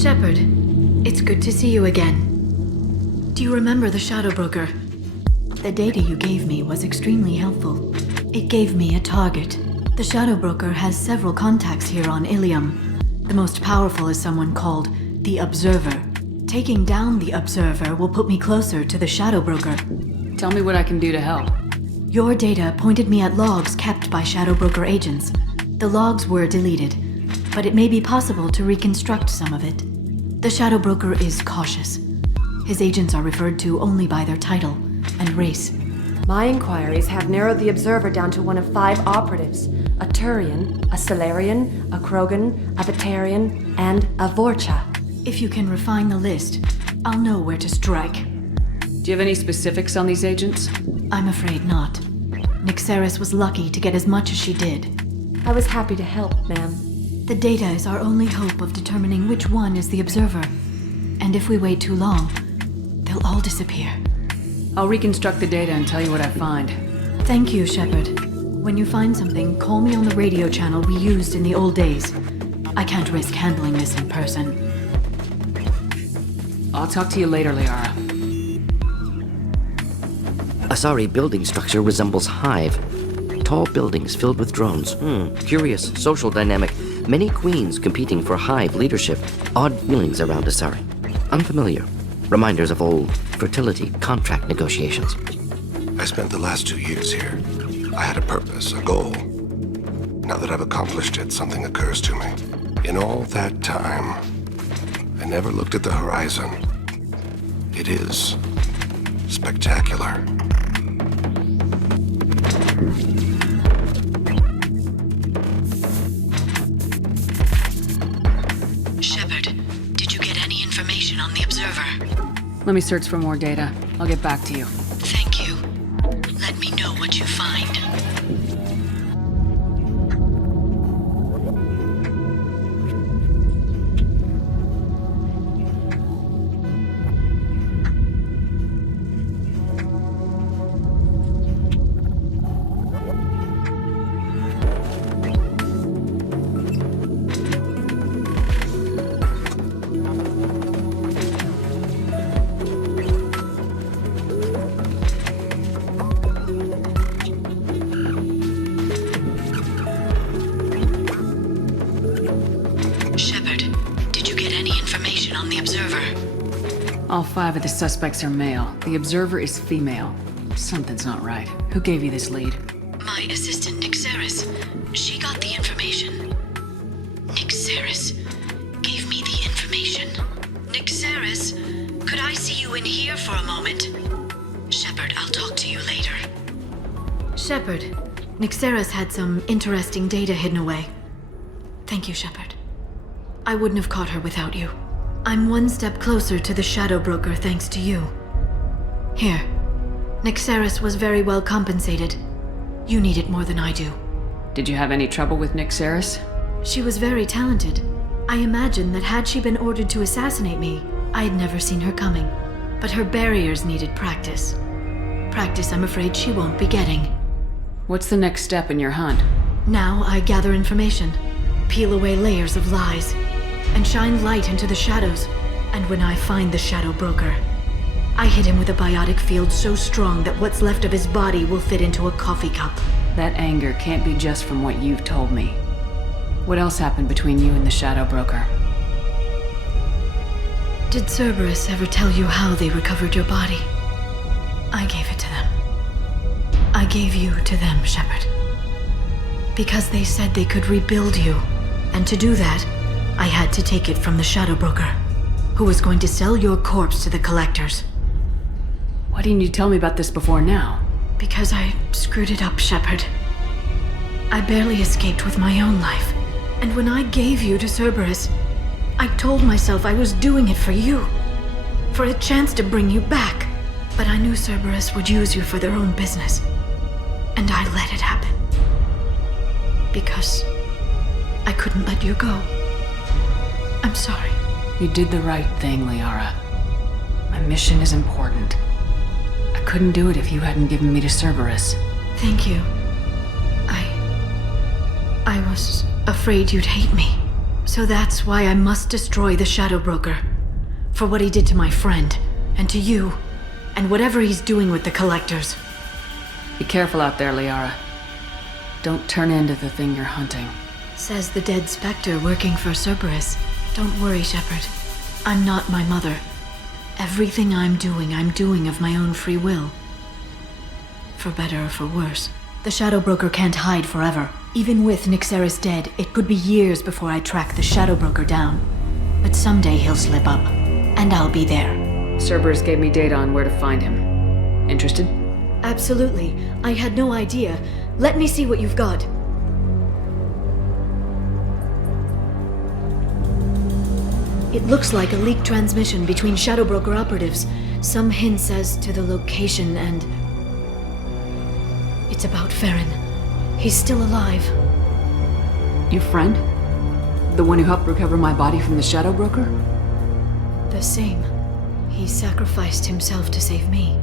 Shepard, it's good to see you again. Do you remember the Shadow Broker? The data you gave me was extremely helpful. It gave me a target. The Shadow Broker has several contacts here on Ilium. The most powerful is someone called the Observer. Taking down the Observer will put me closer to the Shadow Broker. Tell me what I can do to help. Your data pointed me at logs kept by Shadow Broker agents. The logs were deleted, but it may be possible to reconstruct some of it. The Shadow Broker is cautious. His agents are referred to only by their title and race. My inquiries have narrowed the Observer down to one of 5 operatives. A Turian, a Solarian, a Krogan, a Batarian, and a Vorcha. If you can refine the list, I'll know where to strike. Do you have any specifics on these agents? I'm afraid not. Nyxeris was lucky to get as much as she did. I was happy to help, ma'am. The data is our only hope of determining which one is the Observer. And if we wait too long, they'll all disappear. I'll reconstruct the data and tell you what I find. Thank you, Shepard. When you find something, call me on the radio channel we used in the old days. I can't risk handling this in person. I'll talk to you later, Liara. Asari building structure resembles Hive. Tall buildings filled with drones. Curious social dynamic. Many queens competing for Hive leadership. Odd feelings around Asari. Unfamiliar. Reminders of old fertility contract negotiations. I spent the last 2 years here. I had a purpose, a goal. Now that I've accomplished it, something occurs to me. In all that time, I never looked at the horizon. It is spectacular. Shepard, did you get any information on the Observer? Let me search for more data. I'll get back to you. Thank you. Let me know what you find. Shepard, did you get any information on the Observer? All 5 of the suspects are male. The Observer is female. Something's not right. Who gave you this lead? My assistant, Nyxeris. She got the information. Nyxeris gave me the information. Nyxeris, could I see you in here for a moment? Shepard, I'll talk to you later. Shepard, Nyxeris had some interesting data hidden away. Thank you, Shepard. I wouldn't have caught her without you. I'm one step closer to the Shadow Broker thanks to you. Here. Nyxeris was very well compensated. You need it more than I do. Did you have any trouble with Nyxeris? She was very talented. I imagine that had she been ordered to assassinate me, I had never seen her coming. But her barriers needed practice. Practice I'm afraid she won't be getting. What's the next step in your hunt? Now I gather information, peel away layers of lies, and shine light into the shadows. And when I find the Shadow Broker, I hit him with a biotic field so strong that what's left of his body will fit into a coffee cup. That anger can't be just from what you've told me. What else happened between you and the Shadow Broker? Did Cerberus ever tell you how they recovered your body? I gave it to them. I gave you to them, Shepard. Because they said they could rebuild you. And to do that, I had to take it from the Shadow Broker, who was going to sell your corpse to the collectors. Why didn't you tell me about this before now? Because I screwed it up, Shepard. I barely escaped with my own life. And when I gave you to Cerberus, I told myself I was doing it for you. For a chance to bring you back. But I knew Cerberus would use you for their own business. And I let it happen. Because I couldn't let you go. I'm sorry. You did the right thing, Liara. My mission is important. I couldn't do it if you hadn't given me to Cerberus. Thank you. I was afraid you'd hate me. So that's why I must destroy the Shadow Broker. For what he did to my friend, and to you, and whatever he's doing with the Collectors. Be careful out there, Liara. Don't turn into the thing you're hunting. Says the dead Spectre working for Cerberus. Don't worry, Shepard. I'm not my mother. Everything I'm doing of my own free will. For better or for worse. The Shadow Broker can't hide forever. Even with Nyxeris dead, it could be years before I track the Shadow Broker down. But someday he'll slip up, and I'll be there. Cerberus gave me data on where to find him. Interested? Absolutely. I had no idea. Let me see what you've got. It looks like a leaked transmission between Shadow Broker operatives. Some hints as to the location and... It's about Farron. He's still alive. Your friend? The one who helped recover my body from the Shadow Broker? The same. He sacrificed himself to save me.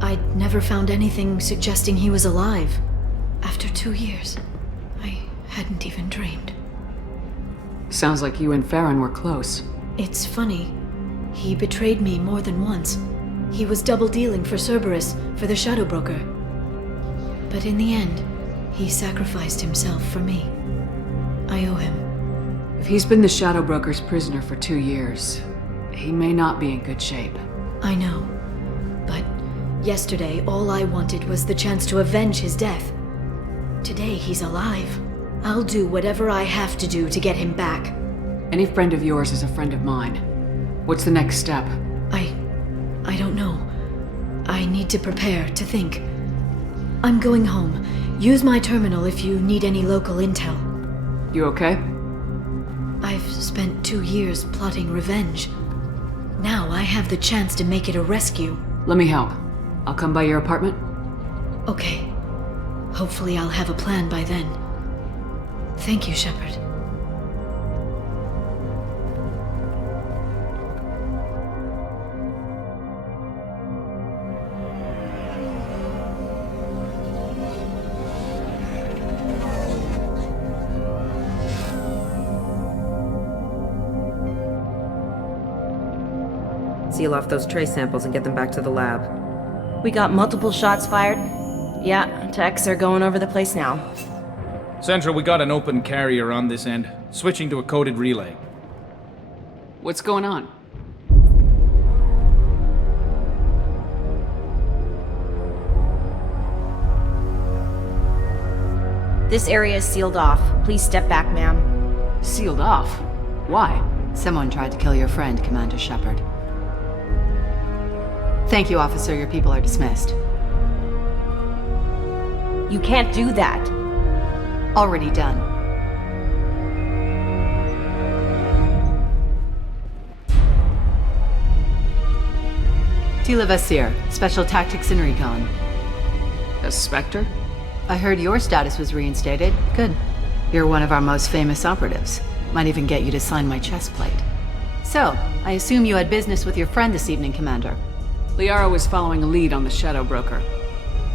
I'd never found anything suggesting he was alive. After 2 years, I hadn't even dreamed. Sounds like you and Farron were close. It's funny. He betrayed me more than once. He was double-dealing for Cerberus, for the Shadow Broker. But in the end, he sacrificed himself for me. I owe him. If he's been the Shadow Broker's prisoner for 2 years, he may not be in good shape. I know. But yesterday, all I wanted was the chance to avenge his death. Today, he's alive. I'll do whatever I have to do to get him back. Any friend of yours is a friend of mine. What's the next step? I don't know. I need to prepare, to think. I'm going home. Use my terminal if you need any local intel. You okay? I've spent 2 years plotting revenge. Now I have the chance to make it a rescue. Let me help. I'll come by your apartment. Okay. Hopefully I'll have a plan by then. Thank you, Shepard. Seal off those trace samples and get them back to the lab. We got multiple shots fired. Yeah, techs are going over the place now. Central, we got an open carrier on this end. Switching to a coded relay. What's going on? This area is sealed off. Please step back, ma'am. Sealed off? Why? Someone tried to kill your friend, Commander Shepard. Thank you, officer. Your people are dismissed. You can't do that. Already done. Tila Vasir, Special Tactics and Recon. A Spectre? I heard your status was reinstated. Good. You're one of our most famous operatives. Might even get you to sign my chest plate. So, I assume you had business with your friend this evening, Commander. Liara was following a lead on the Shadow Broker.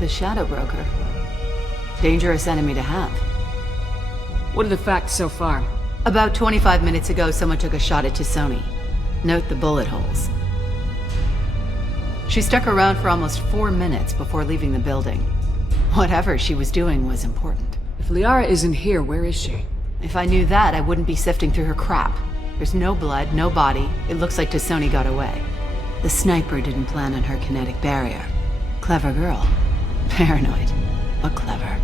The Shadow Broker? Dangerous enemy to have. What are the facts so far? About 25 minutes ago, someone took a shot at Tassoni. Note the bullet holes. She stuck around for almost 4 minutes before leaving the building. Whatever she was doing was important. If Liara isn't here, where is she? If I knew that, I wouldn't be sifting through her crap. There's no blood, no body. It looks like Tassoni got away. The sniper didn't plan on her kinetic barrier. Clever girl. Paranoid, but clever.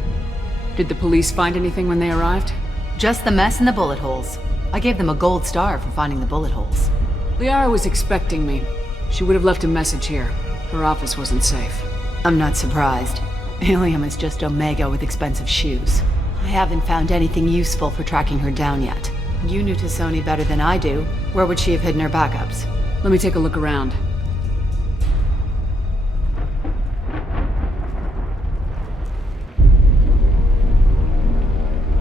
Did the police find anything when they arrived? Just the mess and the bullet holes. I gave them a gold star for finding the bullet holes. Liara was expecting me. She would have left a message here. Her office wasn't safe. I'm not surprised. Helium is just Omega with expensive shoes. I haven't found anything useful for tracking her down yet. You knew Tassoni better than I do. Where would she have hidden her backups? Let me take a look around.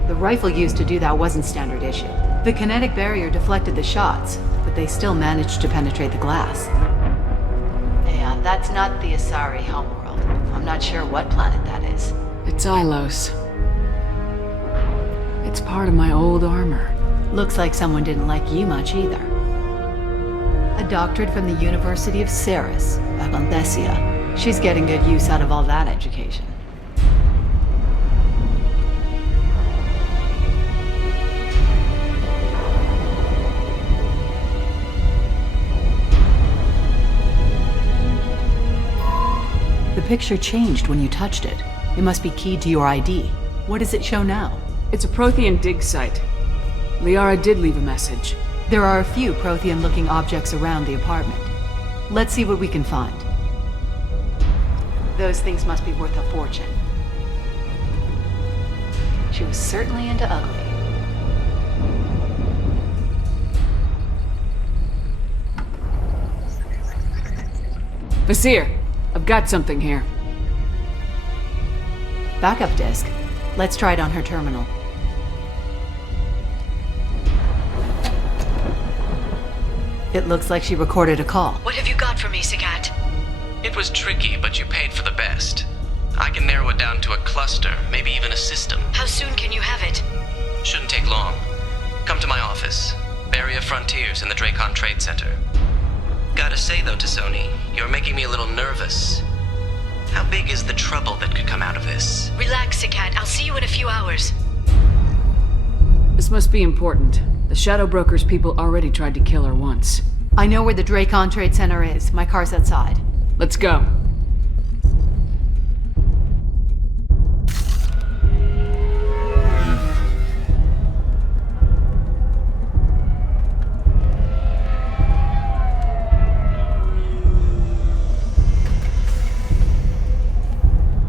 The rifle used to do that wasn't standard issue. The kinetic barrier deflected the shots, but they still managed to penetrate the glass. Yeah, that's not the Asari homeworld. I'm not sure what planet that is. It's Ilos. It's part of my old armor. Looks like someone didn't like you much either. A doctorate from the University of Ceres, Piasecka-Jarzabek. She's getting good use out of all that education. The picture changed when you touched it. It must be keyed to your ID. What does it show now? It's a Prothean dig site. Liara did leave a message. There are a few Prothean-looking objects around the apartment. Let's see what we can find. Those things must be worth a fortune. She was certainly into ugly. Vasir, I've got something here. Backup disk. Let's try it on her terminal. It looks like she recorded a call. What have you got for me, Sagat? It was tricky, but you paid for the best. I can narrow it down to a cluster, maybe even a system. How soon can you have it? Shouldn't take long. Come to my office. Barrier Frontiers in the Dracon Trade Center. Gotta say though, Tassoni, you're making me a little nervous. How big is the trouble that could come out of this? Relax, Sagat. I'll see you in a few hours. This must be important. The Shadow Broker's people already tried to kill her once. I know where the Dracon Trade Center is. My car's outside. Let's go.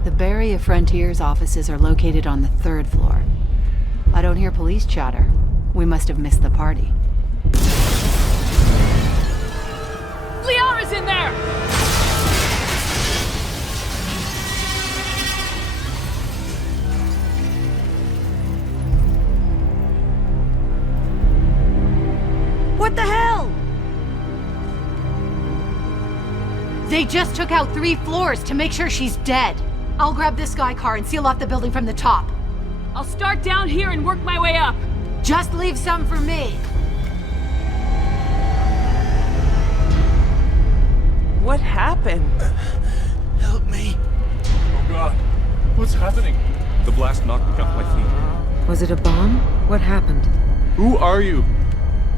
The Barrier Frontiers offices are located on the 3rd floor. I don't hear police chatter. We must have missed the party. Liara's in there! What the hell? They just took out 3 floors to make sure she's dead. I'll grab this Sky car and seal off the building from the top. I'll start down here and work my way up. Just leave some for me. What happened? Help me. Oh God. What's happening? The blast knocked me off my feet. Was it a bomb? What happened? Who are you?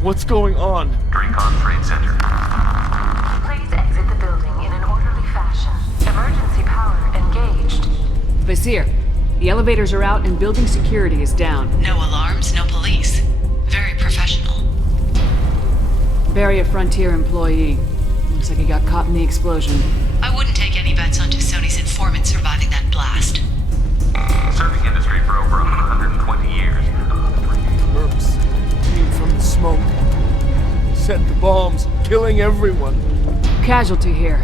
What's going on? Dracon Trade Center. Please exit the building in an orderly fashion. Emergency power engaged. Vasir, the elevators are out and building security is down. No alarms, no police. Very professional. Barrier Frontier employee. Looks like he got caught in the explosion. I wouldn't take any bets on Tassoni's informant surviving that blast. Serving industry for over 120 years. Mercs came from the smoke. Set the bombs, killing everyone. Casualty here.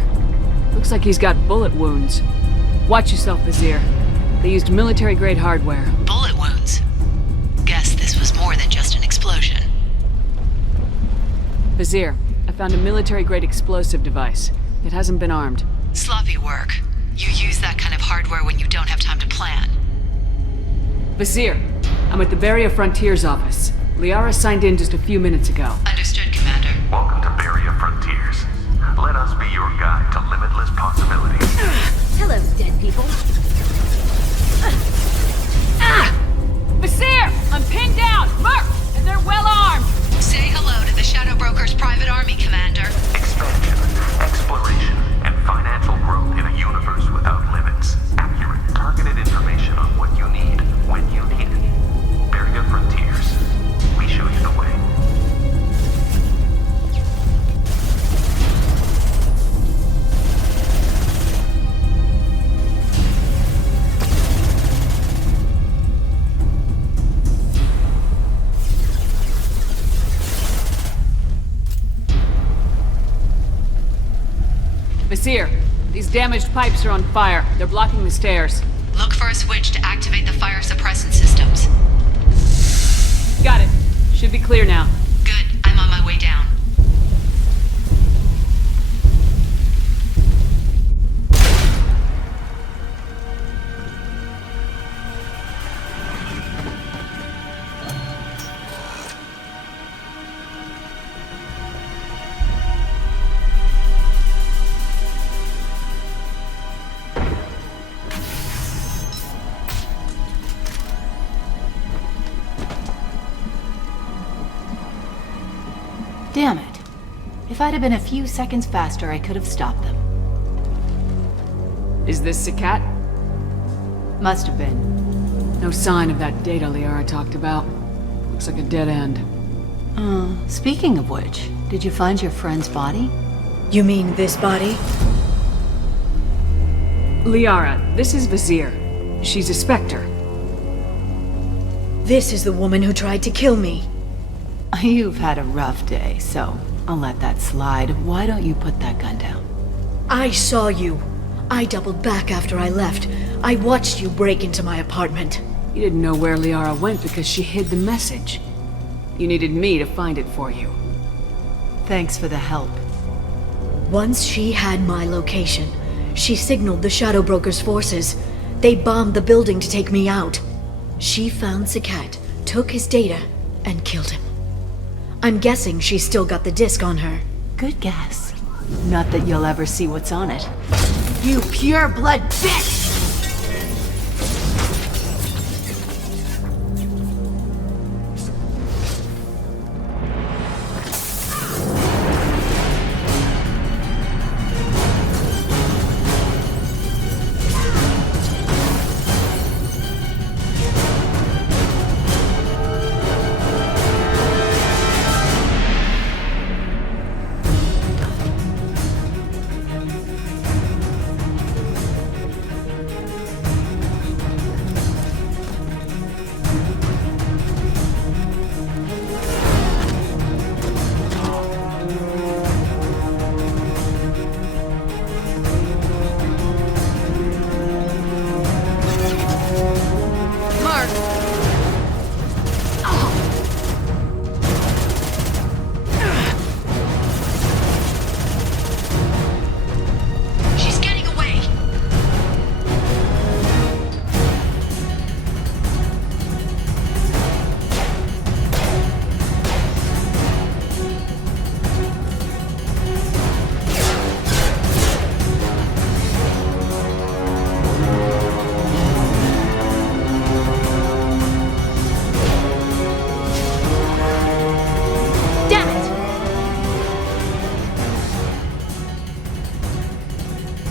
Looks like he's got bullet wounds. Watch yourself, Vasir. They used military-grade hardware. Bullet wounds? Guess this was more than just an explosion. Vasir, I found a military-grade explosive device. It hasn't been armed. Sloppy work. You use that kind of hardware when you don't have time to plan. Vasir, I'm at the Barrier Frontiers office. Liara signed in just a few minutes ago. Understood, Commander. Welcome to Barrier Frontiers. Let us be your guide to limitless possibilities. Hello, dead people. Vasir! I'm pinned down! Merc! And they're well armed! Say hello to the Shadow Broker's private army, Commander. Expansion, exploration, and financial growth in a universe without limits. Accurate, targeted information on what you need, when you need it. Barrier Frontiers. We show you the way. Vasir, these damaged pipes are on fire. They're blocking the stairs. Look for a switch to activate the fire suppressant systems. Got it. Should be clear now. Good. I'm on my way down. Damn it. If I'd have been a few seconds faster, I could have stopped them. Is this Sakat? Must have been. No sign of that data Liara talked about. Looks like a dead end. Speaking of which, did you find your friend's body? You mean this body? Liara, this is Vizier. She's a Spectre. This is the woman who tried to kill me. You've had a rough day, so I'll let that slide. Why don't you put that gun down? I saw you. I doubled back after I left. I watched you break into my apartment. You didn't know where Liara went because she hid the message. You needed me to find it for you. Thanks for the help. Once she had my location, she signaled the Shadow Broker's forces. They bombed the building to take me out. She found Sakat, took his data, and killed him. I'm guessing she's still got the disc on her. Good guess. Not that you'll ever see what's on it. You pure-blood bitch!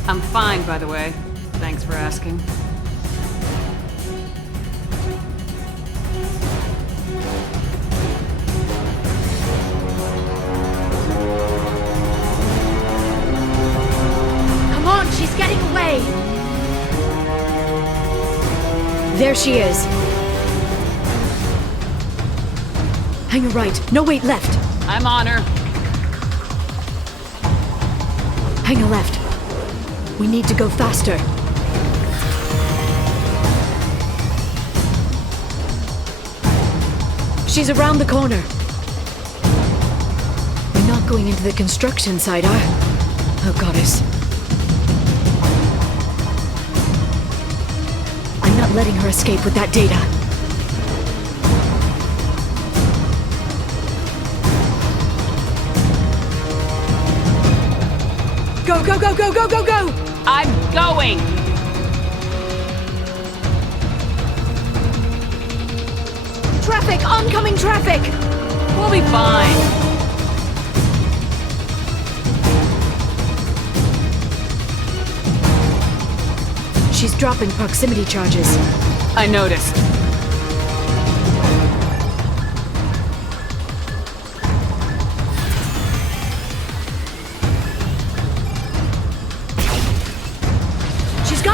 I'm fine, by the way. Thanks for asking. Come on, she's getting away! There she is. Hang a right. No, wait, left. I'm on her. Hang a left. We need to go faster. She's around the corner. We're not going into the construction site, Oh, goddess. I'm not letting her escape with that data. Go, go, go, go, go, go, go! I'm going! Traffic! Oncoming traffic! We'll be fine. She's dropping proximity charges. I noticed.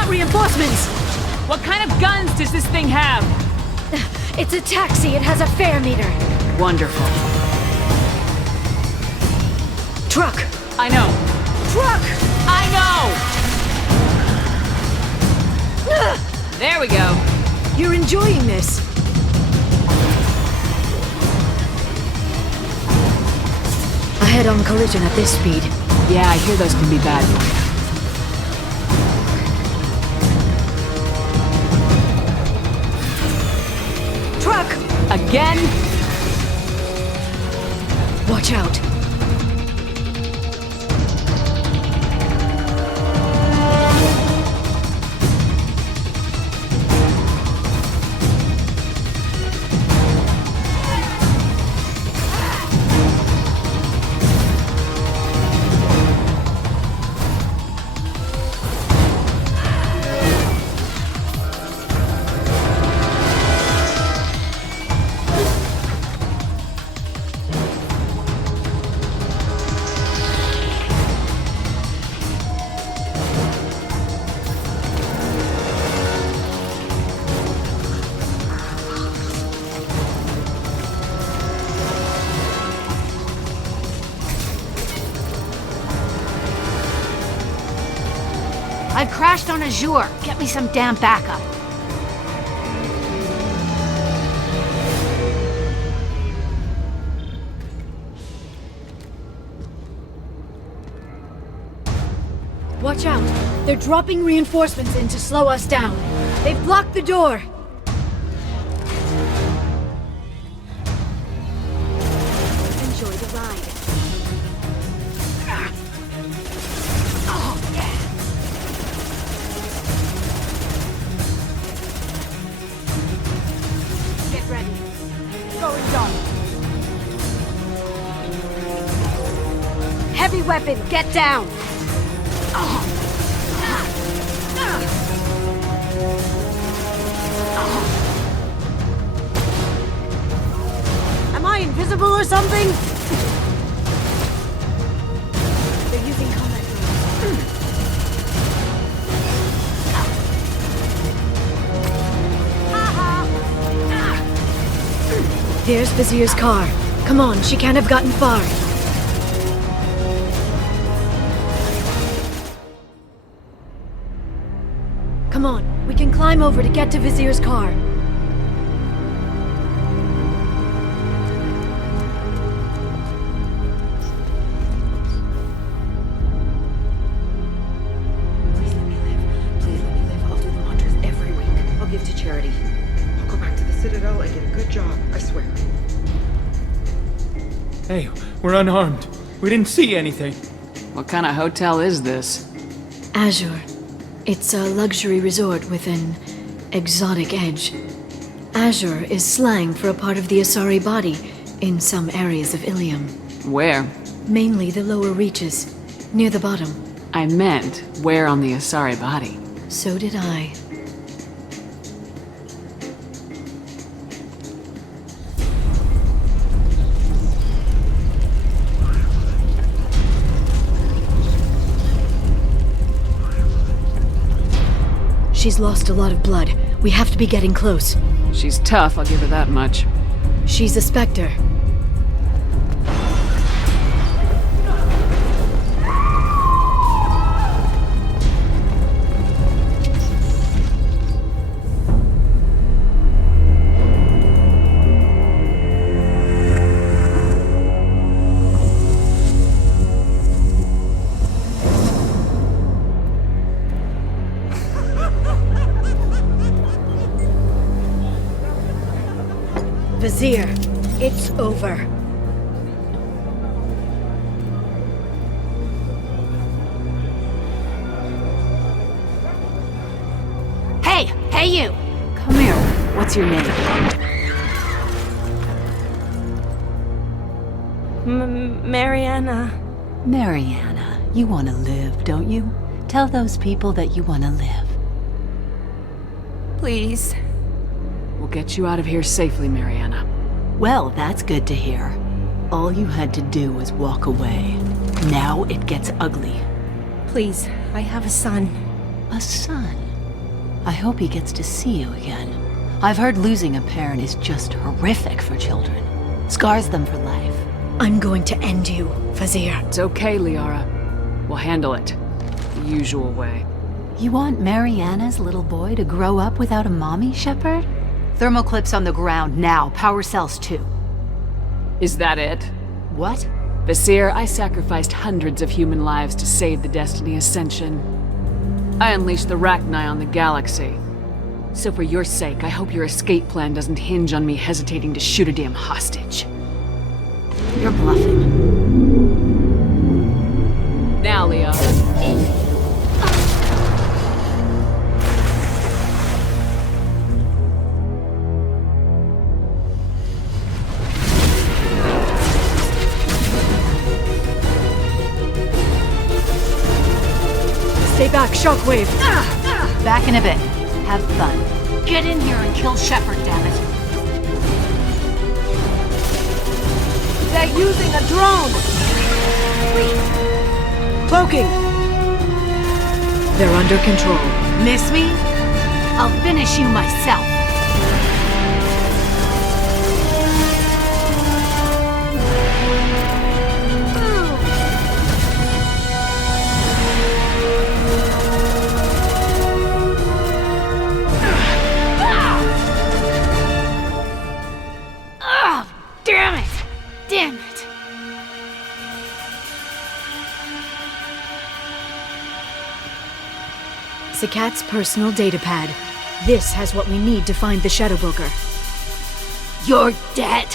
Reinforcements! What kind of guns does this thing have? It's a taxi. It has a fare meter. Wonderful. Truck! I know. Truck! I know! There we go. You're enjoying this. A head-on collision at this speed. Yeah, I hear those can be bad for you. Again? Watch out. I've crashed on Azure. Get me some damn backup. Watch out! They're dropping reinforcements in to slow us down. They've blocked the door! Enjoy the ride. Oh, yeah. Get ready. Going dark. Heavy weapon, get down! Am I invisible or something? They're using combat drones. There's Vizier's car. Come on, she can't have gotten far. Come on, we can climb over to get to Vizier's car. Please let me live. Please let me live. I'll do the mantras every week. I'll give to charity. I'll go back to the Citadel and get a good job, I swear. Hey, we're unarmed. We didn't see anything. What kind of hotel is this? Azure. It's a luxury resort with an exotic edge. Azure is slang for a part of the Asari body in some areas of Ilium. Where? Mainly the lower reaches, near the bottom. I meant, where on the Asari body? So did I. She's lost a lot of blood. We have to be getting close. She's tough, I'll give her that much. She's a Spectre. Vizier, it's over. Hey! Hey you! Come here. What's your name? Mariana. Mariana, you want to live, don't you? Tell those people that you want to live. Please. We'll get you out of here safely, Mariana. Well, that's good to hear. All you had to do was walk away. Now it gets ugly. Please, I have a son. A son? I hope he gets to see you again. I've heard losing a parent is just horrific for children. Scars them for life. I'm going to end you, Vizier. It's okay, Liara. We'll handle it. The usual way. You want Mariana's little boy to grow up without a mommy, Shepard? Thermal clips on the ground now. Power cells too. Is that it? What? Vizier, I sacrificed hundreds of human lives to save the Destiny Ascension. I unleashed the Rachni on the galaxy. So for your sake, I hope your escape plan doesn't hinge on me hesitating to shoot a damn hostage. You're bluffing. Now, Liara. Stay back, Shockwave! Back in a bit. Have fun. Get in here and kill Shepard, damn it. They're using a drone! Cloaking! They're under control. Miss me? I'll finish you myself. Sakat's personal data pad. This has what we need to find the Shadow Broker. You're dead.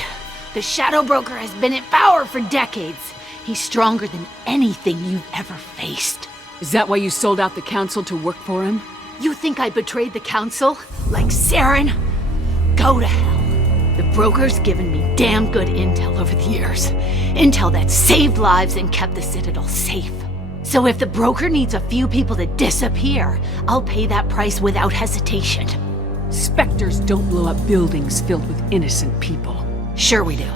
The Shadow Broker has been in power for decades. He's stronger than anything you've ever faced. Is that why you sold out the Council to work for him? You think I betrayed the Council? Like Saren? Go to hell. The Broker's given me damn good intel over the years. Intel that saved lives and kept the Citadel safe. So if the Broker needs a few people to disappear, I'll pay that price without hesitation. Spectres don't blow up buildings filled with innocent people. Sure we do.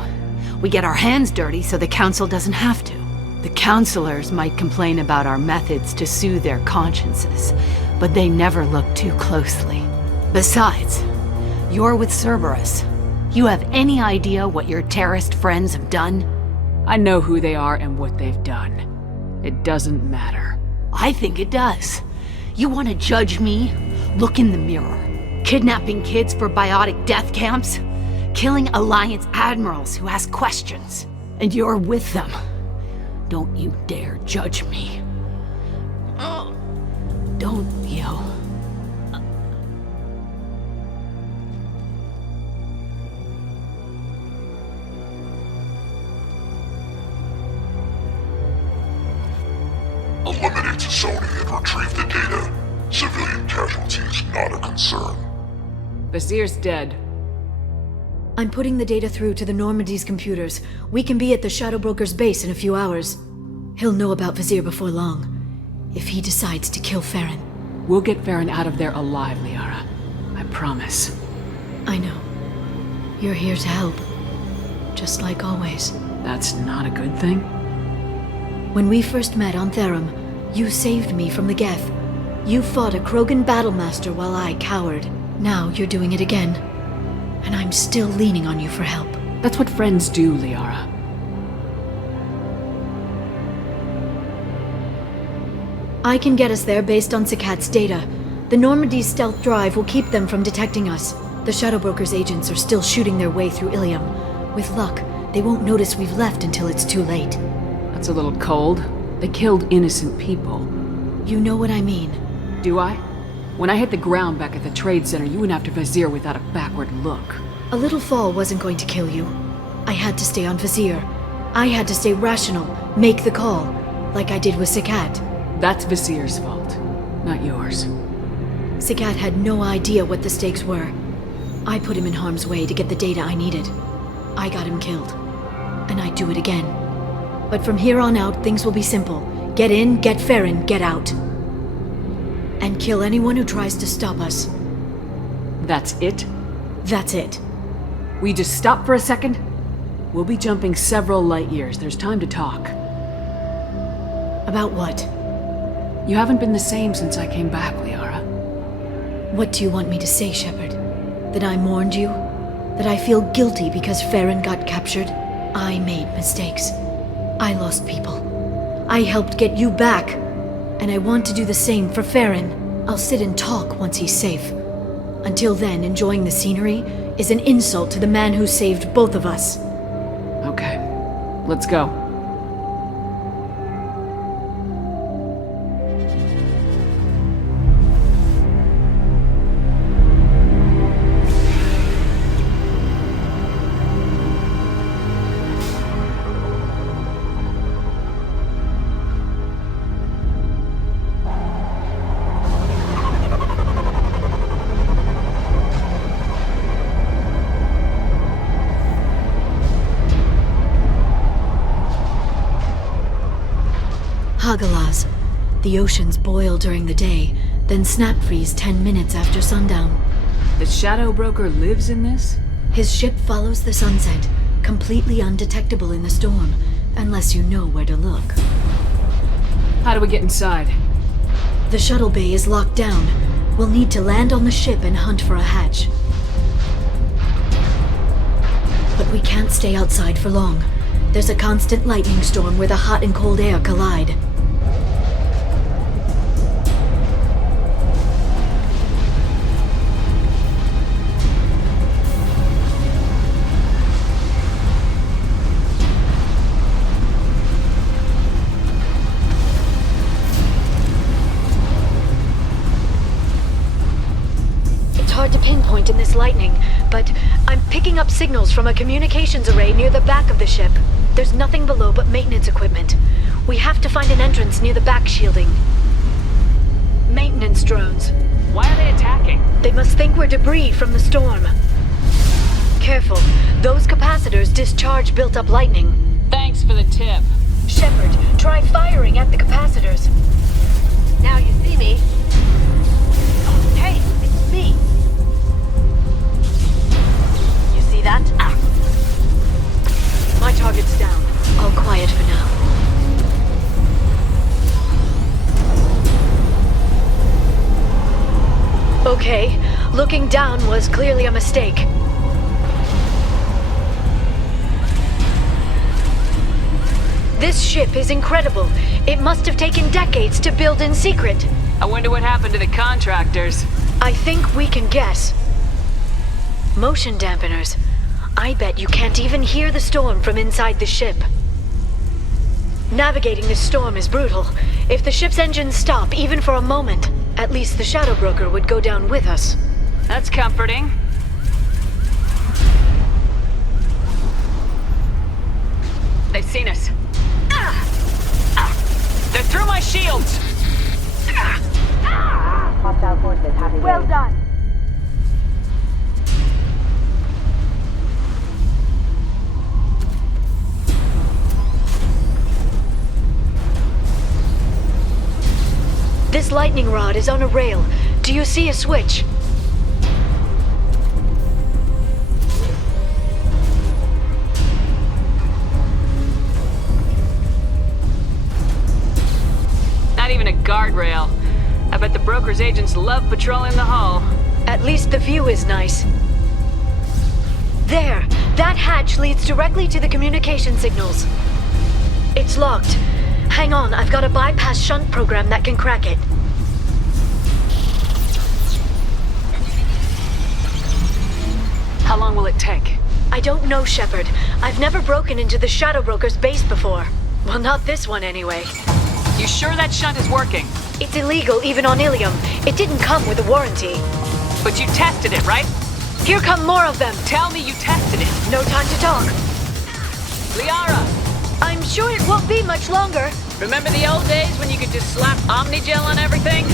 We get our hands dirty so the Council doesn't have to. The Councilors might complain about our methods to soothe their consciences, but they never look too closely. Besides, you're with Cerberus. You have any idea what your terrorist friends have done? I know who they are and what they've done. It doesn't matter. I think it does. You want to judge me? Look in the mirror. Kidnapping kids for biotic death camps? Killing Alliance admirals who ask questions. And you're with them. Don't you dare judge me. Don't you? Eliminate Sony and retrieve the data. Civilian casualties not a concern. Vazir's dead. I'm putting the data through to the Normandy's computers. We can be at the Shadow Broker's base in a few hours. He'll know about Vazir before long. If he decides to kill Farron. We'll get Farron out of there alive, Liara. I promise. I know. You're here to help. Just like always. That's not a good thing? When we first met on Therum, you saved me from the Geth. You fought a Krogan battlemaster while I cowered. Now you're doing it again. And I'm still leaning on you for help. That's what friends do, Liara. I can get us there based on Sakat's data. The Normandy's stealth drive will keep them from detecting us. The Shadow Broker's agents are still shooting their way through Ilium. With luck, they won't notice we've left until it's too late. That's a little cold. They killed innocent people. You know what I mean. Do I? When I hit the ground back at the Trade Center, you went after Vazir without a backward look. A little fall wasn't going to kill you. I had to stay on Vazir. I had to stay rational, make the call, like I did with Sakat. That's Vazir's fault, not yours. Sakat had no idea what the stakes were. I put him in harm's way to get the data I needed. I got him killed. And I'd do it again. But from here on out, things will be simple. Get in, get Farron, get out. And kill anyone who tries to stop us. That's it? That's it. We just stop for a second? We'll be jumping several light years. There's time to talk. About what? You haven't been the same since I came back, Liara. What do you want me to say, Shepard? That I mourned you? That I feel guilty because Farron got captured? I made mistakes. I lost people. I helped get you back. And I want to do the same for Farron. I'll sit and talk once he's safe. Until then, enjoying the scenery is an insult to the man who saved both of us. Okay. Let's go. Hagalaz. The oceans boil during the day, then snap freeze 10 minutes after sundown. The Shadow Broker lives in this? His ship follows the sunset, completely undetectable in the storm, unless you know where to look. How do we get inside? The shuttle bay is locked down. We'll need to land on the ship and hunt for a hatch. But we can't stay outside for long. There's a constant lightning storm where the hot and cold air collide. but I'm picking up signals from a communications array near the back of the ship. There's nothing below but maintenance equipment. We have to find an entrance near the back shielding. Maintenance drones. Why are they attacking? They must think we're debris from the storm. Careful. Those capacitors discharge built-up lightning. Thanks for the tip. Shepard, try firing at the capacitors. Now you see me. Oh, hey, it's me. You see that? My target's down. All quiet for now. Okay, looking down was clearly a mistake. This ship is incredible. It must have taken decades to build in secret. I wonder what happened to the contractors. I think we can guess. Motion dampeners. I bet you can't even hear the storm from inside the ship. Navigating this storm is brutal. If the ship's engines stop, even for a moment, at least the Shadow Broker would go down with us. That's comforting. They've seen us. They're through my shields! Hostile forces have engaged. Well done! This lightning rod is on a rail. Do you see a switch? Not even a guardrail. I bet the broker's agents love patrolling the hull. At least the view is nice. There! That hatch leads directly to the communication signals. It's locked. Hang on, I've got a bypass shunt program that can crack it. How long will it take? I don't know, Shepard. I've never broken into the Shadow Broker's base before. Well, not this one anyway. You sure that shunt is working? It's illegal even on Ilium. It didn't come with a warranty. But you tested it, right? Here come more of them. Tell me you tested it. No time to talk. Liara! I'm sure it won't be much longer. Remember the old days when you could just slap Omnigel on everything?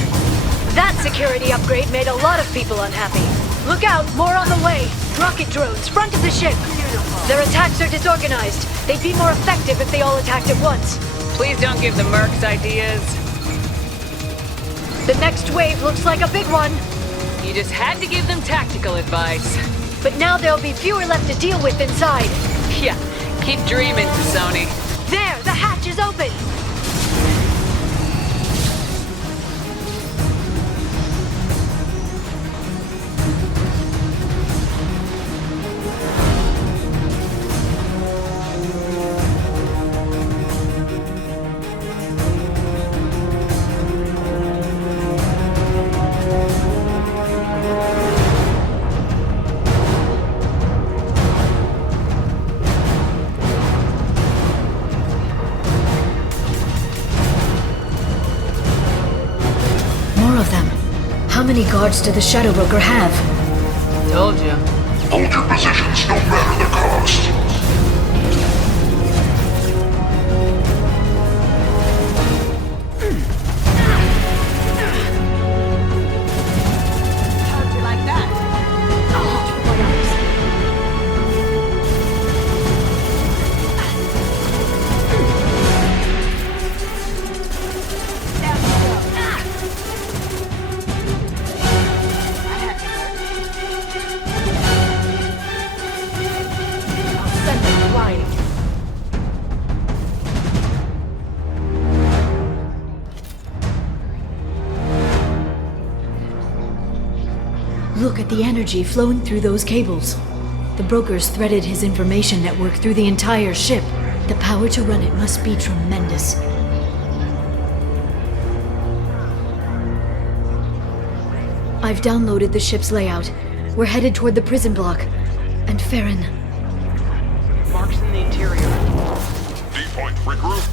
That security upgrade made a lot of people unhappy. Look out, more on the way. Rocket drones, front of the ship. Their attacks are disorganized. They'd be more effective if they all attacked at once. Please don't give the mercs ideas. The next wave looks like a big one. You just had to give them tactical advice. But now there'll be fewer left to deal with inside. Yeah, keep dreaming, Sony. There, the hatch is open. How many guards do the Shadow Broker have? Told you. Hold your positions no matter the cost. How'd you like that? Look at the energy flowing through those cables. The brokers threaded his information network through the entire ship. The power to run it must be tremendous. I've downloaded the ship's layout. We're headed toward the prison block. And Farron. Marks in the interior. D-point, regroup.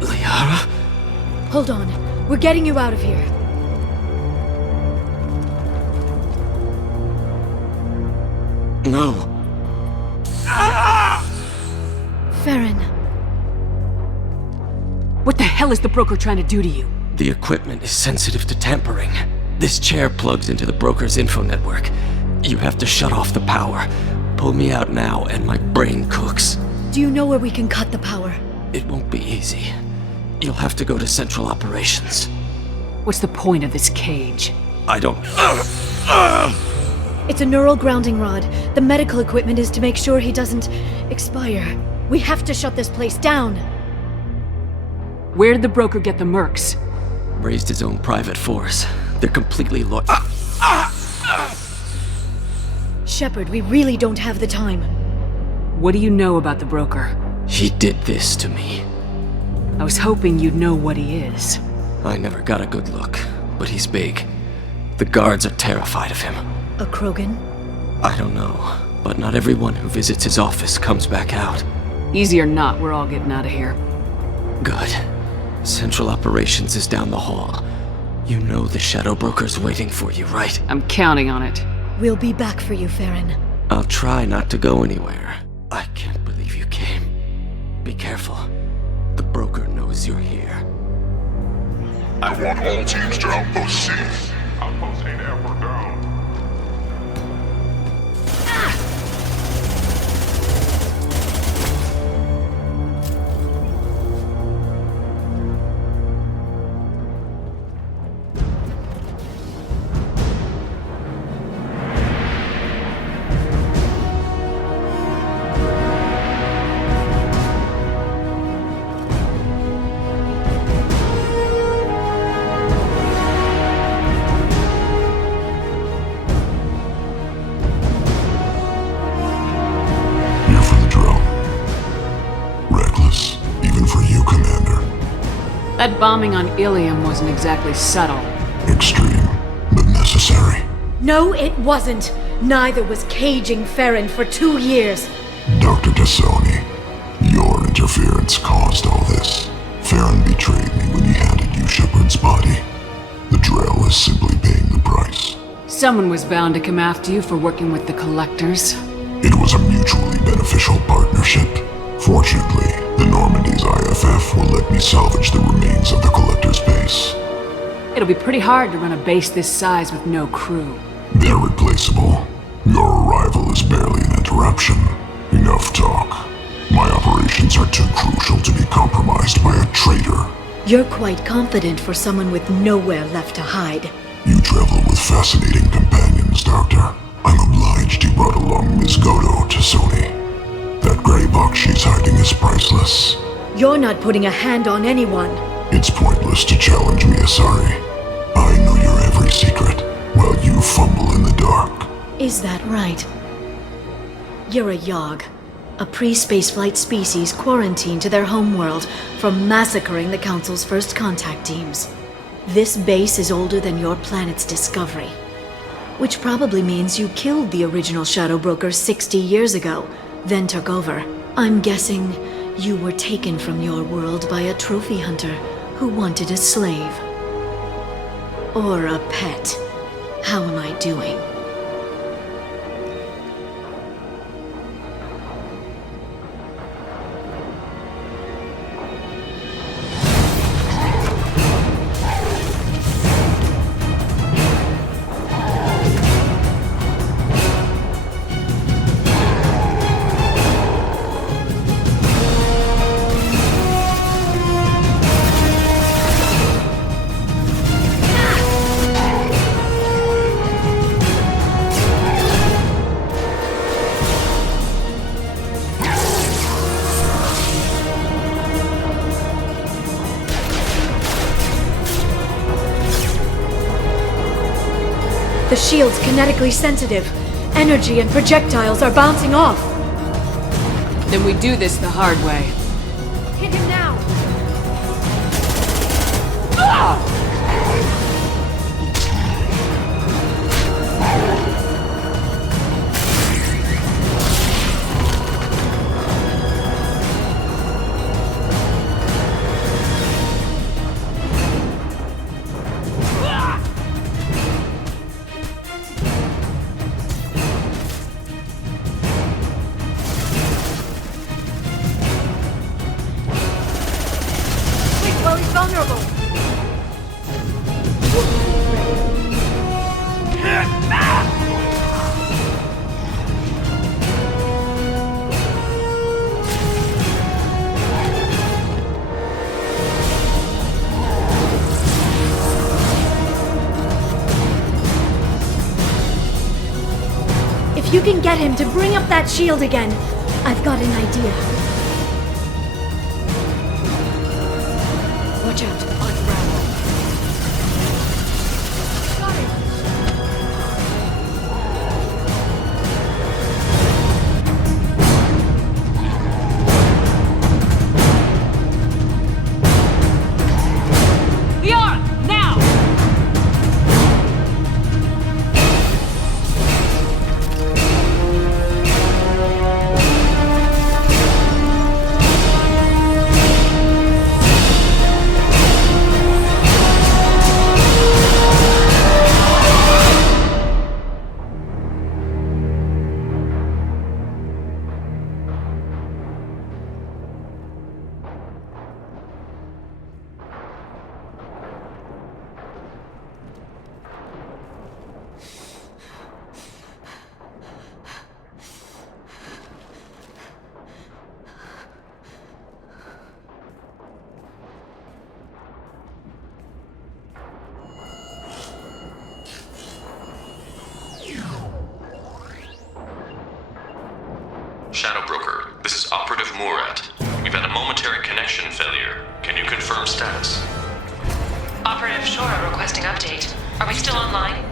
Liara? Hold on. We're getting you out of here. No. Farron. What the hell is the broker trying to do to you? The equipment is sensitive to tampering. This chair plugs into the broker's info network. You have to shut off the power. Pull me out now and my brain cooks. Do you know where we can cut the power? It won't be easy. You'll have to go to Central Operations. What's the point of this cage? I don't... It's a neural grounding rod. The medical equipment is to make sure he doesn't expire. We have to shut this place down. Where did the broker get the mercs? Raised his own private force. They're completely Shepard, we really don't have the time. What do you know about the broker? He did this to me. I was hoping you'd know what he is. I never got a good look, but he's big. The guards are terrified of him. A Krogan? I don't know, but not everyone who visits his office comes back out. Easy or not, we're all getting out of here. Good. Central Operations is down the hall. You know the Shadow Broker's waiting for you, right? I'm counting on it. We'll be back for you, Farron. I'll try not to go anywhere. I can't believe you came. Be careful. The broker knows you're here. I want all teams to Outpost C. Outpost 8F, we're down. That bombing on Ilium wasn't exactly subtle. Extreme, but necessary. No, it wasn't. Neither was caging Farron for 2 years. Dr. Tassoni, your interference caused all this. Farron betrayed me when he handed you Shepard's body. The Drell is simply paying the price. Someone was bound to come after you for working with the Collectors. It was a mutually beneficial partnership. Fortunately, the Normandy's IFF will let me salvage the remains of the Collector's base. It'll be pretty hard to run a base this size with no crew. They're replaceable. Your arrival is barely an interruption. Enough talk. My operations are too crucial to be compromised by a traitor. You're quite confident for someone with nowhere left to hide. You travel with fascinating companions, Doctor. I'm obliged you brought along Ms. Godo to Sony. That gray box she's hiding is priceless. You're not putting a hand on anyone. It's pointless to challenge me, Asari. I know your every secret, while you fumble in the dark. Is that right? You're a Yogg, a pre-spaceflight species quarantined to their homeworld from massacring the Council's first contact teams. This base is older than your planet's discovery, which probably means you killed the original Shadow Broker 60 years ago, then took over. I'm guessing you were taken from your world by a trophy hunter who wanted a slave. Or a pet. How am I doing? The shield's kinetically sensitive. Energy and projectiles are bouncing off. Then we do this the hard way. Hit him now! vulnerable! If you can get him to bring up that shield again, I've got an idea. Watch out. Shadow Broker, this is Operative Murat. We've had a momentary connection failure. Can you confirm status? Operative Shora requesting update. Are we still online?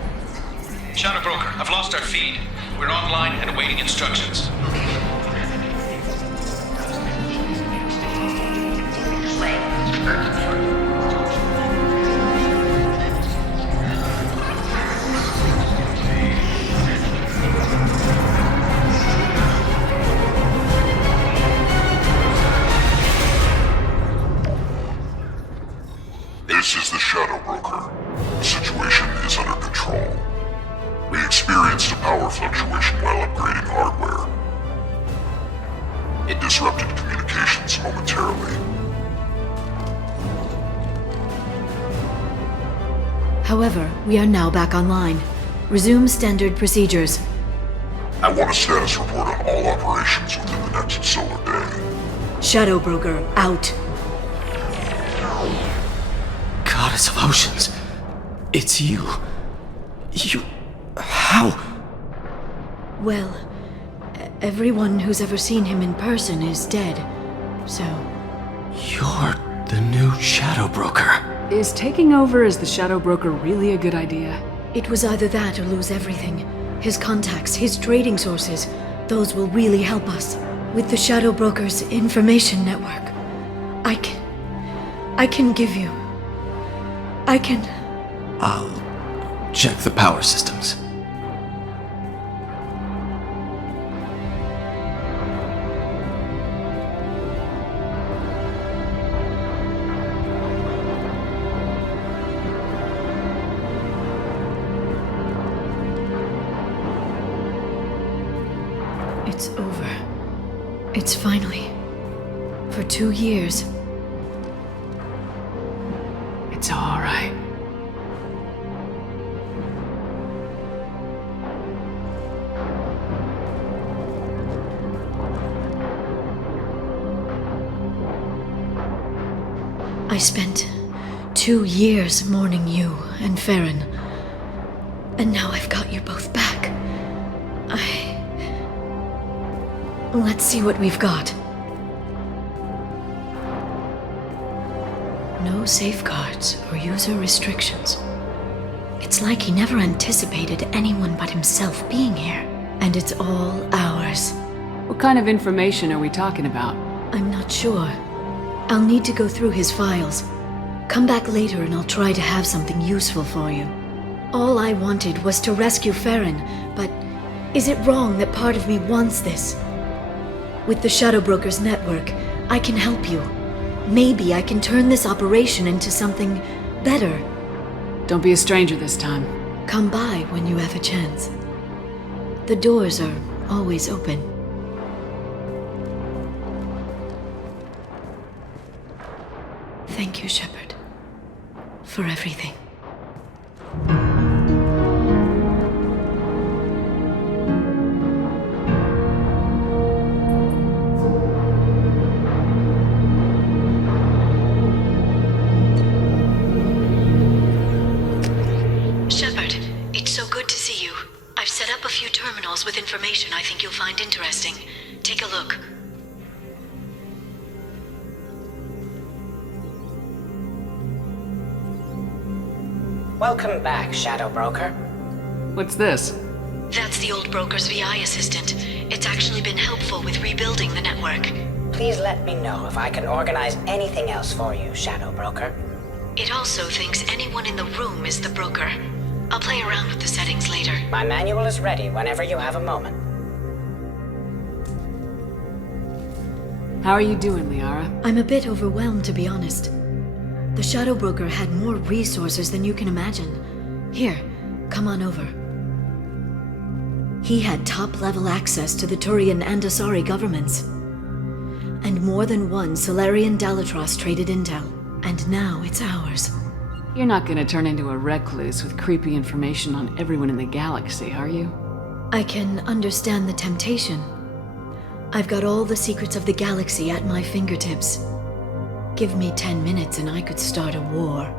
Shadow Broker, I've lost our feed. We're online and awaiting instructions. This is the Shadow Broker. The situation is under control. We experienced a power fluctuation while upgrading hardware. It disrupted communications momentarily. However, we are now back online. Resume standard procedures. I want a status report on all operations within the next solar day. Shadow Broker, out. Goddess of Oceans. It's you. You... How? Well, everyone who's ever seen him in person is dead, so... You're the new Shadow Broker. Is taking over as the Shadow Broker really a good idea? It was either that or lose everything. His contacts, his trading sources, those will really help us. With the Shadow Broker's information network, I can give you... I'll check the power systems. It's over. It's finally. For 2 years. It's all right. I spent 2 years mourning you and Farron. And now I've got you both back. Let's see what we've got. No safeguards or user restrictions. It's like he never anticipated anyone but himself being here. And it's all ours. What kind of information are we talking about? I'm not sure. I'll need to go through his files. Come back later and I'll try to have something useful for you. All I wanted was to rescue Farron, but is it wrong that part of me wants this? With the Shadow Broker's network, I can help you. Maybe I can turn this operation into something better. Don't be a stranger this time. Come by when you have a chance. The doors are always open. Thank you, Shepard. for everything. Shepard, it's so good to see you. I've set up a few terminals with information I think you'll find interesting. Take a look. Welcome back, Shadow Broker. What's this? That's the old broker's VI assistant. It's actually been helpful with rebuilding the network. Please let me know if I can organize anything else for you, Shadow Broker. It also thinks anyone in the room is the broker. I'll play around with the settings later. My manual is ready whenever you have a moment. How are you doing, Liara? I'm a bit overwhelmed, to be honest. The Shadow Broker had more resources than you can imagine. Here, come on over. He had top-level access to the Turian and Asari governments. And more than one Solarian Dalatros traded intel. And now it's ours. You're not gonna turn into a recluse with creepy information on everyone in the galaxy, are you? I can understand the temptation. I've got all the secrets of the galaxy at my fingertips. Give me 10 minutes and I could start a war.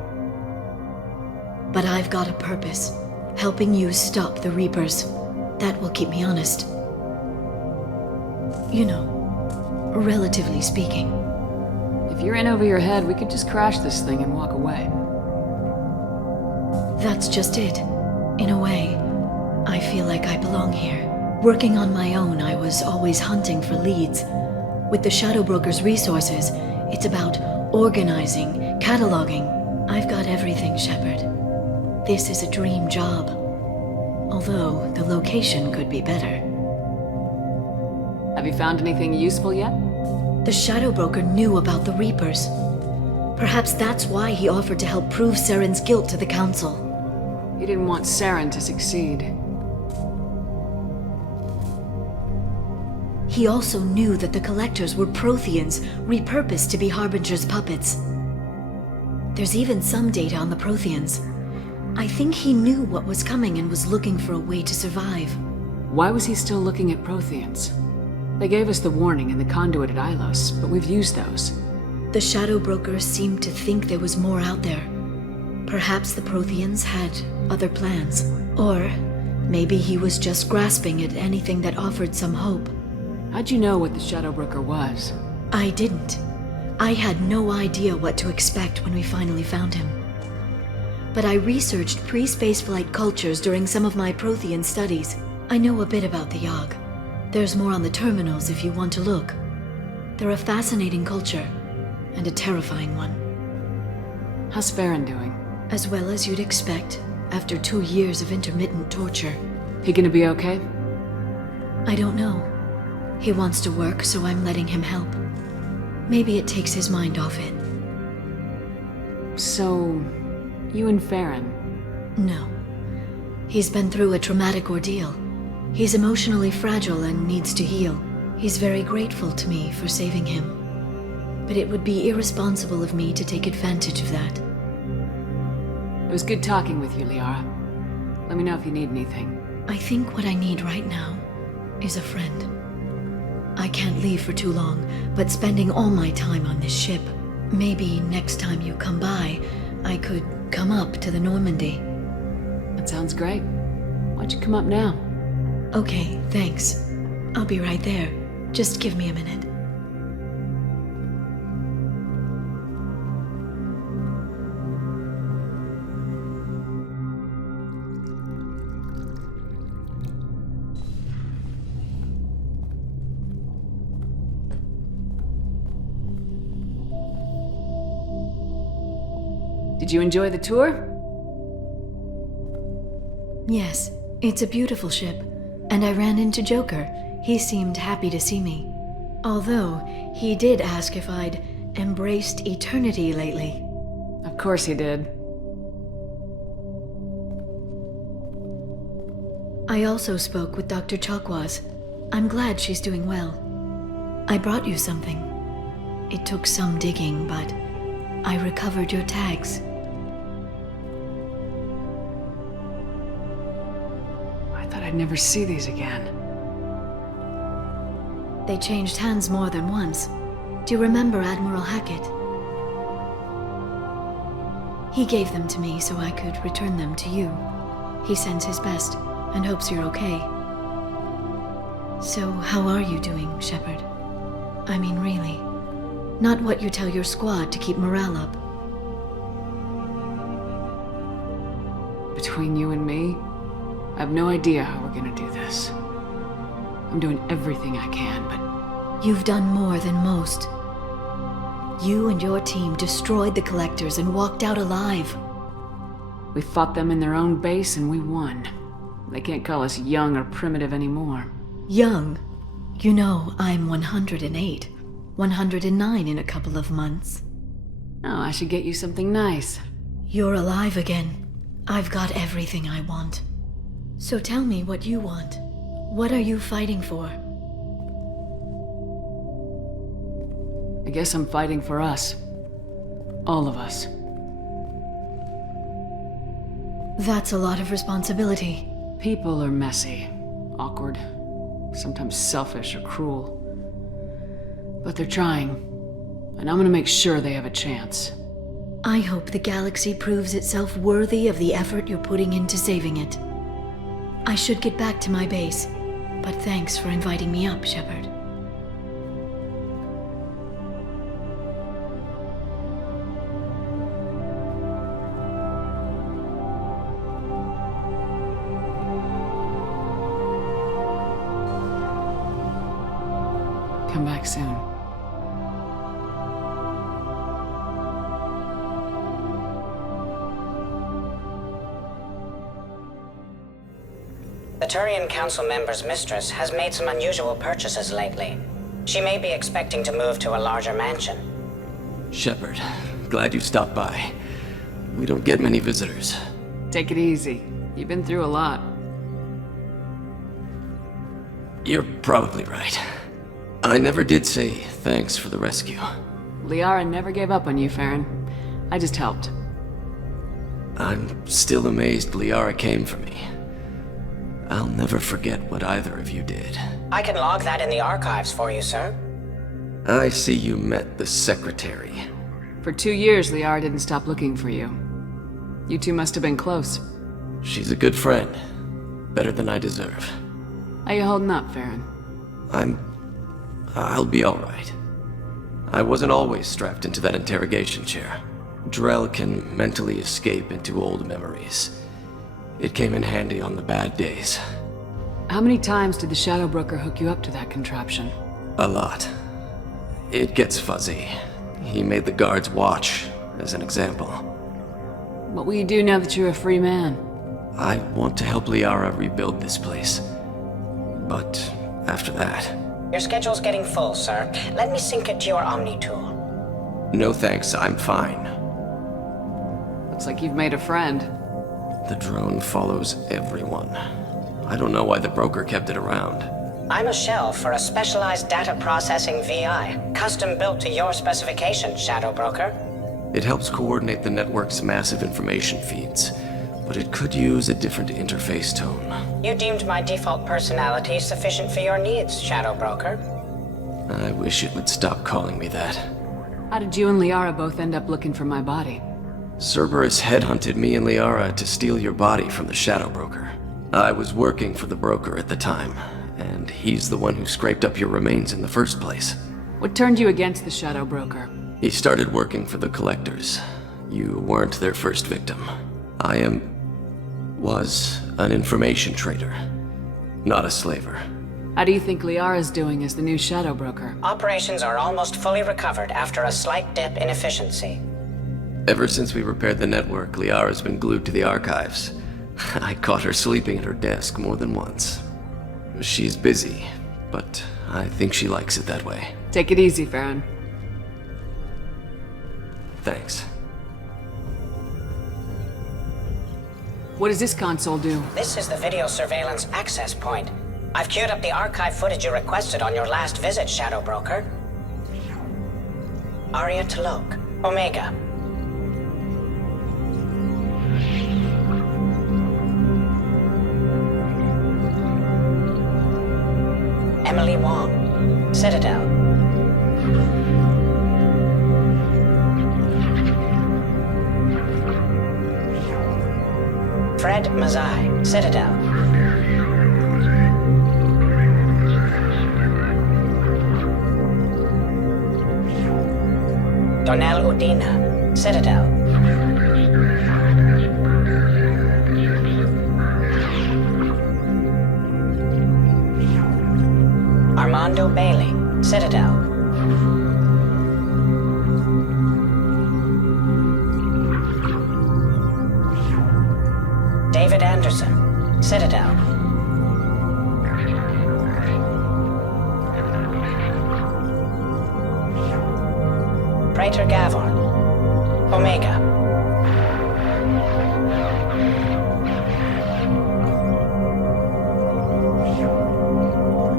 But I've got a purpose, helping you stop the Reapers. That will keep me honest. You know, relatively speaking. If you're in over your head, we could just crash this thing and walk away. That's just it. In a way, I feel like I belong here. Working on my own, I was always hunting for leads. With the Shadow Broker's resources, it's about organizing, cataloging. I've got everything, Shepard. This is a dream job. Although, the location could be better. Have you found anything useful yet? The Shadow Broker knew about the Reapers. Perhaps that's why he offered to help prove Saren's guilt to the Council. He didn't want Saren to succeed. He also knew that the Collectors were Protheans, repurposed to be Harbinger's puppets. There's even some data on the Protheans. I think he knew what was coming and was looking for a way to survive. Why was he still looking at Protheans? They gave us the warning and the conduit at Ilos, but we've used those. The Shadow Broker seemed to think there was more out there. Perhaps the Protheans had other plans. Or maybe he was just grasping at anything that offered some hope. How'd you know what the Shadow Broker was? I didn't. I had no idea what to expect when we finally found him. But I researched pre-spaceflight cultures during some of my Prothean studies. I know a bit about the Yogg. There's more on the terminals if you want to look. They're a fascinating culture, and a terrifying one. How's Farron doing? As well as you'd expect, after 2 years of intermittent torture. He gonna be okay? I don't know. He wants to work, so I'm letting him help. Maybe it takes his mind off it. So, you and Farron? No. He's been through a traumatic ordeal. He's emotionally fragile and needs to heal. He's very grateful to me for saving him. But it would be irresponsible of me to take advantage of that. It was good talking with you, Liara. Let me know if you need anything. I think what I need right now is a friend. I can't leave for too long, but spending all my time on this ship. Maybe next time you come by, I could come up to the Normandy. That sounds great. Why don't you come up now? Okay, thanks. I'll be right there. Just give me a minute. Did you enjoy the tour? Yes, it's a beautiful ship. And I ran into Joker. He seemed happy to see me. Although, he did ask if I'd embraced eternity lately. Of course he did. I also spoke with Dr. Chakwas. I'm glad she's doing well. I brought you something. It took some digging, but I recovered your tags. I'd never see these again. They changed hands more than once. Do you remember Admiral Hackett? He gave them to me so I could return them to you. He sends his best and hopes you're okay. So, how are you doing, Shepard? I mean, really. Not what you tell your squad to keep morale up. Between you and me, I have no idea how we're gonna do this. I'm doing everything I can, but... You've done more than most. You and your team destroyed the Collectors and walked out alive. We fought them in their own base and we won. They can't call us young or primitive anymore. Young? You know, I'm 108. 109 in a couple of months. Oh, I should get you something nice. You're alive again. I've got everything I want. So tell me what you want. What are you fighting for? I guess I'm fighting for us. All of us. That's a lot of responsibility. People are messy, awkward, sometimes selfish or cruel. But they're trying, and I'm gonna make sure they have a chance. I hope the galaxy proves itself worthy of the effort you're putting into saving it. I should get back to my base, but thanks for inviting me up, Shepard. Come back soon. The Turian Council member's mistress has made some unusual purchases lately. She may be expecting to move to a larger mansion. Shepard, glad you stopped by. We don't get many visitors. Take it easy. You've been through a lot. You're probably right. I never did say thanks for the rescue. Liara never gave up on you, Farron. I just helped. I'm still amazed Liara came for me. I'll never forget what either of you did. I can log that in the archives for you, sir. I see you met the Secretary. For 2 years, Liara didn't stop looking for you. You two must have been close. She's a good friend. Better than I deserve. How you holding up, Farron? I'll be alright. I wasn't always strapped into that interrogation chair. Drell can mentally escape into old memories. It came in handy on the bad days. How many times did the Shadow Broker hook you up to that contraption? A lot. It gets fuzzy. He made the guards watch, as an example. What will you do now that you're a free man? I want to help Liara rebuild this place. But after that... Your schedule's getting full, sir. Let me sync it to your Omni tool. No thanks, I'm fine. Looks like you've made a friend. The drone follows everyone. I don't know why the broker kept it around. I'm a shell for a specialized data processing VI, custom built to your specifications, Shadow Broker. It helps coordinate the network's massive information feeds, but it could use a different interface tone. You deemed my default personality sufficient for your needs, Shadow Broker. I wish it would stop calling me that. How did you and Liara both end up looking for my body? Cerberus headhunted me and Liara to steal your body from the Shadow Broker. I was working for the broker at the time, and he's the one who scraped up your remains in the first place. What turned you against the Shadow Broker? He started working for the Collectors. You weren't their first victim. I was an information trader, not a slaver. How do you think Liara's doing as the new Shadow Broker? Operations are almost fully recovered after a slight dip in efficiency. Ever since we repaired the network, Liara's been glued to the archives. I caught her sleeping at her desk more than once. She's busy, but I think she likes it that way. Take it easy, Farron. Thanks. What does this console do? This is the video surveillance access point. I've queued up the archive footage you requested on your last visit, Shadow Broker. Aria Talok, Omega. Wong, Citadel. Fred Mazai, Citadel. Donnell Udina, Citadel. Armando Bailey, Citadel. David Anderson, Citadel. Praetor Gavorn, Omega.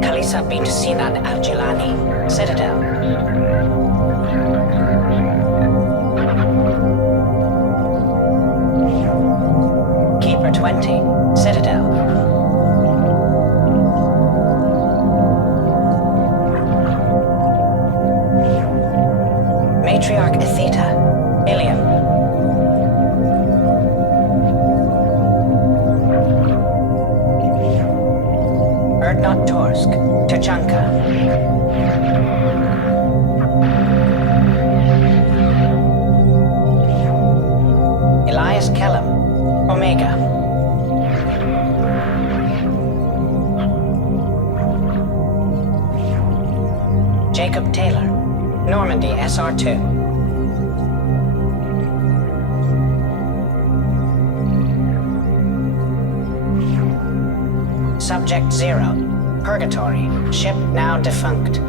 Kalisa bint Sinan Al-Jilani, Citadel. Keeper 20, Citadel. Matriarch Atheta, Ilium. Erdnot Torsk, Tachanka. Elias Kellum, Omega. Jacob Taylor, Normandy SR2. Subject 0, Purgatory, ship now defunct.